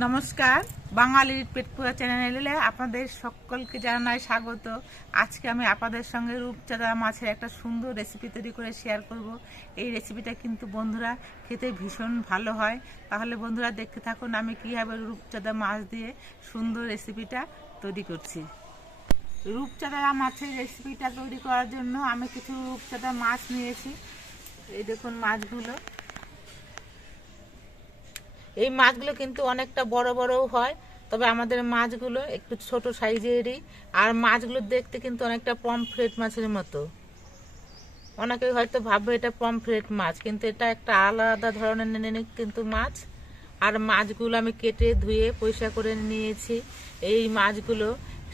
নমস্কার, বাঙালির পেটপুরা চ্যানেলে আপনাদের সকলকে জানাই স্বাগত। আজকে আমি আপনাদের সঙ্গে রূপচাঁদা মাছের একটা সুন্দর রেসিপি তৈরি করে শেয়ার করব। এই রেসিপিটা কিন্তু বন্ধুরা খেতে ভীষণ ভালো হয়। তাহলে বন্ধুরা দেখতে থাকুন আমি কীভাবে রূপচাঁদা মাছ দিয়ে সুন্দর রেসিপিটা তৈরি করছি। রূপচাঁদা মাছের রেসিপিটা তৈরি করার জন্য আমি কিছু রূপচাঁদা মাছ নিয়েছি। এই দেখুন মাছগুলো। এই মাছগুলো কিন্তু অনেকটা বড় বড়ও হয়, তবে আমাদের মাছগুলো একটু ছোট সাইজেরই, আর মাছগুলো দেখতে কিন্তু অনেকটা পমফ্রেট মাছের মতো। অনেকে হয়তো ভাববে এটা পমফ্রেট মাছ, কিন্তু এটা একটা আলাদা ধরনের কিন্তু মাছ। আর মাছগুলো আমি কেটে ধুয়ে পয়সা করে নিয়েছি। এই মাছগুলো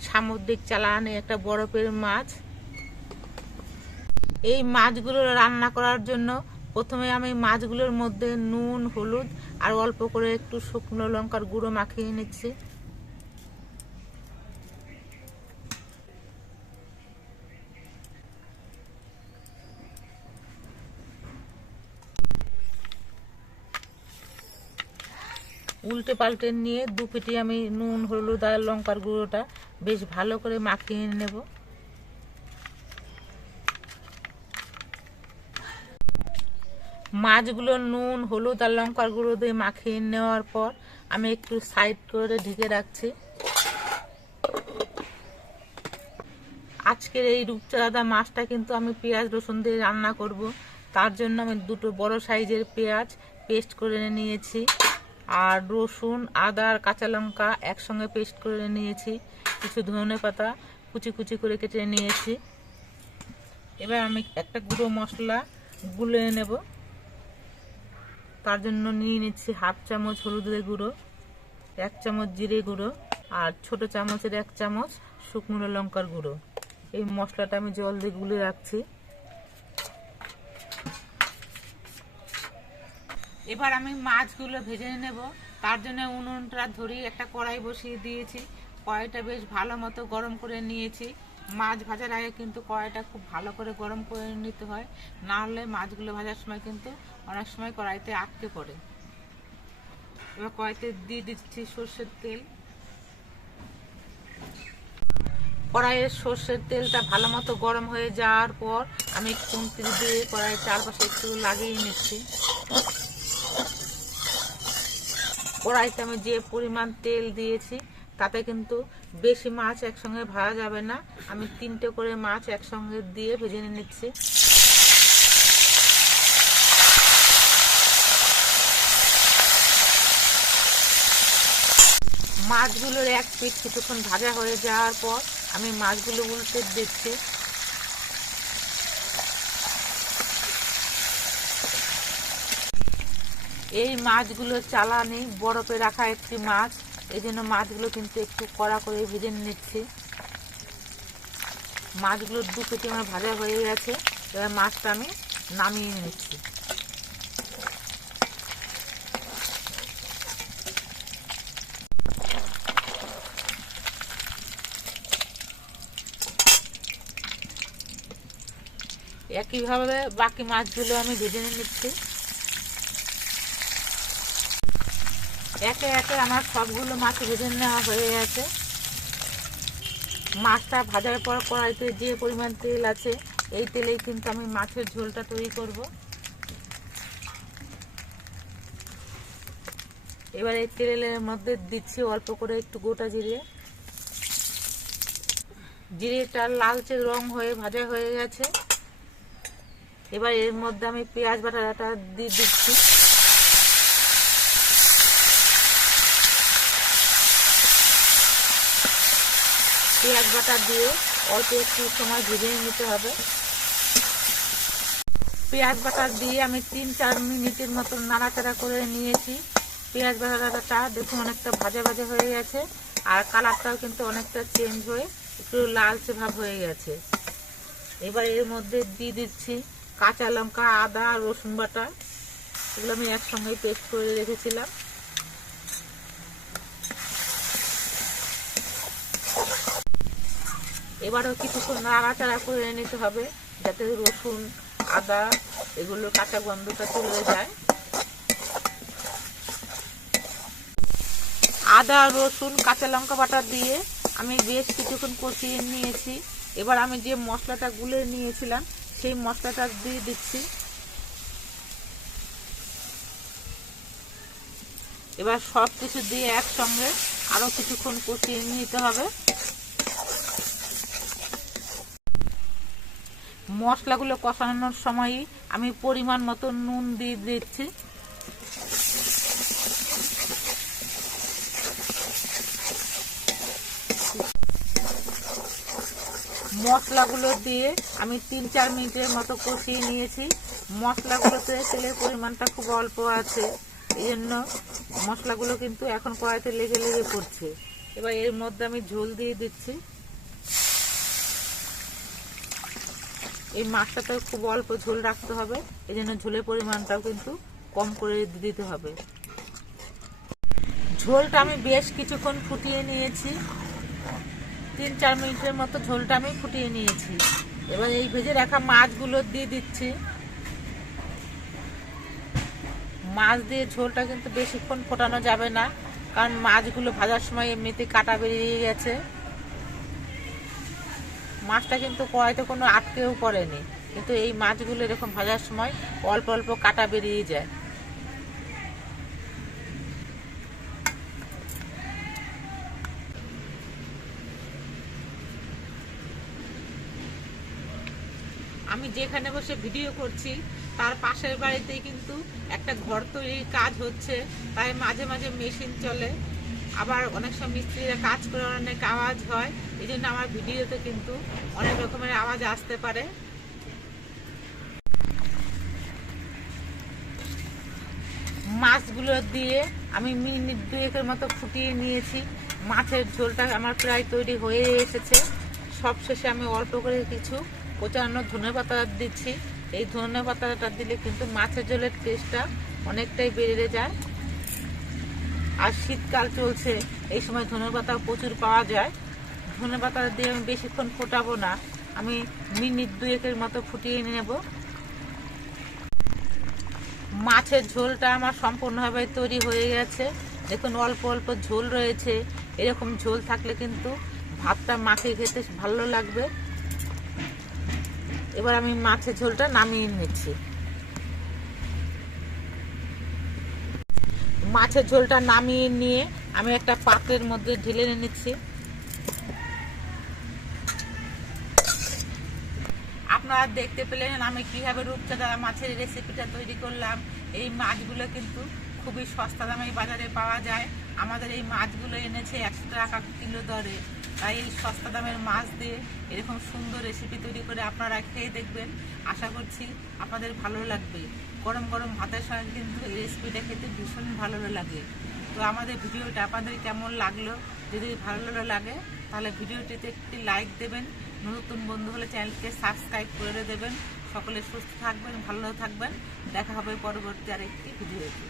সামুদ্রিক চালানে একটা বরফের মাছ। এই মাছগুলো রান্না করার জন্য প্রথমে আমি মাছগুলোর মধ্যে নুন, হলুদ আর অল্প করে একটু শুকনো লঙ্কার গুঁড়ো মাখিয়ে নিচ্ছি। উল্টে পাল্টে নিয়ে দু পিটি আমি নুন, হলুদ আর লঙ্কার গুঁড়োটা বেশ ভালো করে মাখিয়ে নেব। মাছগুলো নুন, হলুদ আর লঙ্কার গুঁড়ো দিয়ে মাখিয়ে নেওয়ার পর আমি একটু সাইড করে ঢেকে রাখছি। আজকের এই রূপচাঁদা মাছটা কিন্তু আমি পেঁয়াজ, রসুন দিয়ে রান্না করব। তার জন্য আমি দুটো বড় সাইজের পেঁয়াজ পেস্ট করে নিয়েছি আর রসুন, আদা আর কাঁচা লঙ্কা একসঙ্গে পেস্ট করে নিয়েছি। কিছু ধনে পাতা কুচি কুচি করে কেটে নিয়েছি। এবার আমি একটা গুঁড়ো মশলা গুলে নেব। তার জন্য নিয়ে নিচ্ছি হাফ চামচ হলুদের গুঁড়ো, এক চামচ জিরে গুঁড়ো আর ছোট চামচের এক চামচ শুকনো লঙ্কার গুঁড়ো। এই মশলাটা আমি জল দিয়ে গুলে রাখছি। এবার আমি মাছগুলো ভেজে নেব। তার জন্য উনুনটা ধরিয়ে একটা কড়াই বসিয়ে দিয়েছি। কড়াইটা বেশ ভালো মতো গরম করে নিয়েছি। মাছ ভাজার আগে কিন্তু কড়াইটা খুব ভালো করে গরম করে নিতে হয়। না হলে মাছগুলো ভাজার সময় কিন্তু অনেক সময় কড়াইতে আটকে পড়ে। এবার কড়াইতে দিয়ে দিচ্ছি সর্ষের তেল। কড়াইয়ের সর্ষের তেলটা ভালো মতো গরম হয়ে যাওয়ার পর আমি খুন্তি দিয়ে কড়াইয়ের চারপাশে একটু লাগিয়ে নিচ্ছি। কড়াইতে আমি যে পরিমাণ তেল দিয়েছি তাতে কিন্তু বেশি মাছ একসঙ্গে ভাজা যাবে না। আমি তিনটে করে মাছ একসঙ্গে দিয়ে ভেজে নিচ্ছি। মাছগুলোর এক পিঠ কিছুক্ষণ ভাজা হয়ে যাওয়ার পর আমি মাছগুলো উল্টে দিচ্ছি এই মাছগুলো চালানি বরফে রাখা একটি মাছ। এই জন্য মাছগুলো কিন্তু একটু কড়া করে ভেজে নিচ্ছি। মাছগুলো দু পেটি আমার ভাজা হয়ে গেছে, এবার মাছটা আমি নামিয়ে নিচ্ছি। একইভাবে বাকি মাছগুলো আমি ভেজে নিচ্ছি। একে একে আমার সবগুলো মাছ ভেজে নেওয়া হয়ে গেছে। মাছটা ভাজার পর কড়াইতে যে পরিমাণ তেল আছে, এই তেলেই কিন্তু আমি মাছের ঝোলটা তৈরি করব। এবার এই তেলের মধ্যে দিচ্ছি অল্প করে একটু গোটা জিরে। জিরেটা লালচে রং হয়ে ভাজা হয়ে গেছে। এবার এর মধ্যে আমি পেঁয়াজ বাটাটা দিয়ে দিচ্ছি। পেঁয়াজ বাটা দিয়ে অল্প একটু সময় ভেজে নিতে হবে। পেঁয়াজ বাটা দিয়ে আমি তিন চার মিনিটের মতো নাড়াচাড়া করে নিয়েছি। পেঁয়াজ বাটাটা দেখুন অনেকটা ভাজা ভাজা হয়ে গেছে আর কালারটাও কিন্তু অনেকটা চেঞ্জ হয়ে একটু লালচে ভাব হয়ে গেছে। এবার এর মধ্যে দিয়ে দিচ্ছি কাঁচা লঙ্কা, আদা, রসুন বাটা। এগুলো আমি একসঙ্গে পেস্ট করে রেখেছিলাম। এবারও কিছুক্ষণ নাড়াচাড়া করে নিতে হবে যাতে রসুন, আদা এগুলো কাঁচা গন্ধটা চলে যায়। আদা, রসুন, কাঁচা লঙ্কা বাটা দিয়ে আমি বেশ কিছুক্ষণ কষিয়ে নিয়েছি। এবার আমি যে মশলাটা গুলে নিয়েছিলাম, সেই মশলাটা দিয়ে দিচ্ছি। এবার সব কিছু দিয়ে একসঙ্গে আরও কিছুক্ষণ কষিয়ে নিতে হবে। মশলাগুলো কষানোর সময়ই আমি পরিমাণ মতো নুন দিয়ে দিচ্ছি। মশলাগুলো দিয়ে আমি তিন চার মিনিটের মতো কষিয়ে নিয়েছি। মশলাগুলোতে তেলের পরিমাণটা খুব অল্প আছে। এই জন্য মশলাগুলো কিন্তু এখন কড়াইতে লেগে লেগে পড়ছে। এবার এর মধ্যে আমি ঝোল দিয়ে দিচ্ছি। এই মাছটাতে খুব অল্প ঝোল রাখতে হবে। এই জন্য ঝোলের পরিমাণটাও কিন্তু কম করে দিতে হবে। ঝোলটা আমি বেশ কিছুক্ষণ ফুটিয়ে নিয়েছি। তিন, চার মিনিটের মতো ঝোলটা আমি ফুটিয়ে নিয়েছি। এবার এই ভেজে রাখা মাছগুলো দিয়ে দিচ্ছি। মাছ দিয়ে ঝোলটা কিন্তু বেশিক্ষণ ফোটানো যাবে না, কারণ মাছগুলো ভাজার সময় এমনিতে কাটা বেরিয়ে গেছে। মাছটা কিন্তু কড়াইতে কোনো আটকেও পড়েনি। কিন্তু এই মাছগুলো এরকম ভাজার সময় অল্প অল্প কাটা বেরিয়ে যায়। আমি যেখানে বসে ভিডিও করছি, তার পাশের বাড়িতেই কিন্তু একটা ঘর তৈরির কাজ হচ্ছে। তাই মাঝে মাঝে মেশিন চলে। আবার অনেক সময় মিস্ত্রিরা কাজ করে অনেক আওয়াজ হয়। এই জন্য আমার ভিডিওতে কিন্তু অনেক রকমের আওয়াজ আসতে পারে। মাছগুলো দিয়ে আমি মিনিট দুয়েকের মতো ফুটিয়ে নিয়েছি। মাছের ঝোলটা আমার প্রায় তৈরি হয়ে এসেছে। সব শেষে আমি অল্প করে কিছু কোচানো ধনে পাতা দিচ্ছি। এই ধনে পাতাটা দিলে কিন্তু মাছের ঝোলের টেস্টটা অনেকটাই বেড়ে যায়। আর শীতকাল চলছে, এই সময় ধনে পাতা প্রচুর পাওয়া যায়। ধনে পাতা দিয়ে আমি বেশিক্ষণ ফোটাবো না। আমি মিনিট দুয়েকের মতো ফুটিয়ে নেব। মাছের ঝোলটা আমার সম্পূর্ণভাবে তৈরি হয়ে গেছে। দেখুন, অল্প অল্প ঝোল রয়েছে। এরকম ঝোল থাকলে কিন্তু ভাতটা মাখিয়ে খেতে ভালো লাগবে। এবার আমি মাছের ঝোলটা নামিয়ে নিচ্ছি। মাছের ঝোলটা নামিয়ে নিয়ে আমি একটা পাত্রের মধ্যে ঢেলে নিচ্ছি। আপনারা দেখতে পেলেন আমি কীভাবে রূপচাঁদা মাছের রেসিপিটা তৈরি করলাম। এই মাছগুলো কিন্তু খুবই সস্তা দামে বাজারে পাওয়া যায়। আমাদের এই মাছগুলো এনেছে একশো টাকা কিলো দরে। তাই এই সস্তা দামের মাছ দিয়ে এরকম সুন্দর রেসিপি তৈরি করে আপনারা খেয়ে দেখবেন। আশা করছি আপনাদের ভালো লাগবে। গরম গরম ভাতের সঙ্গে কিন্তু এই রেসিপিটা খেতে ভীষণ ভালো লাগে। তো আমাদের ভিডিওটা আপনাদের কেমন লাগল? যদি ভালো লাগে, তাহলে ভিডিওটিতে একটি লাইক দেবেন। নতুন বন্ধু হলে চ্যানেলকে সাবস্ক্রাইব করে দেবেন। সকলে সুস্থ থাকবেন, ভালো থাকবেন। দেখা হবে পরবর্তী আরেকটি ভিডিওতে।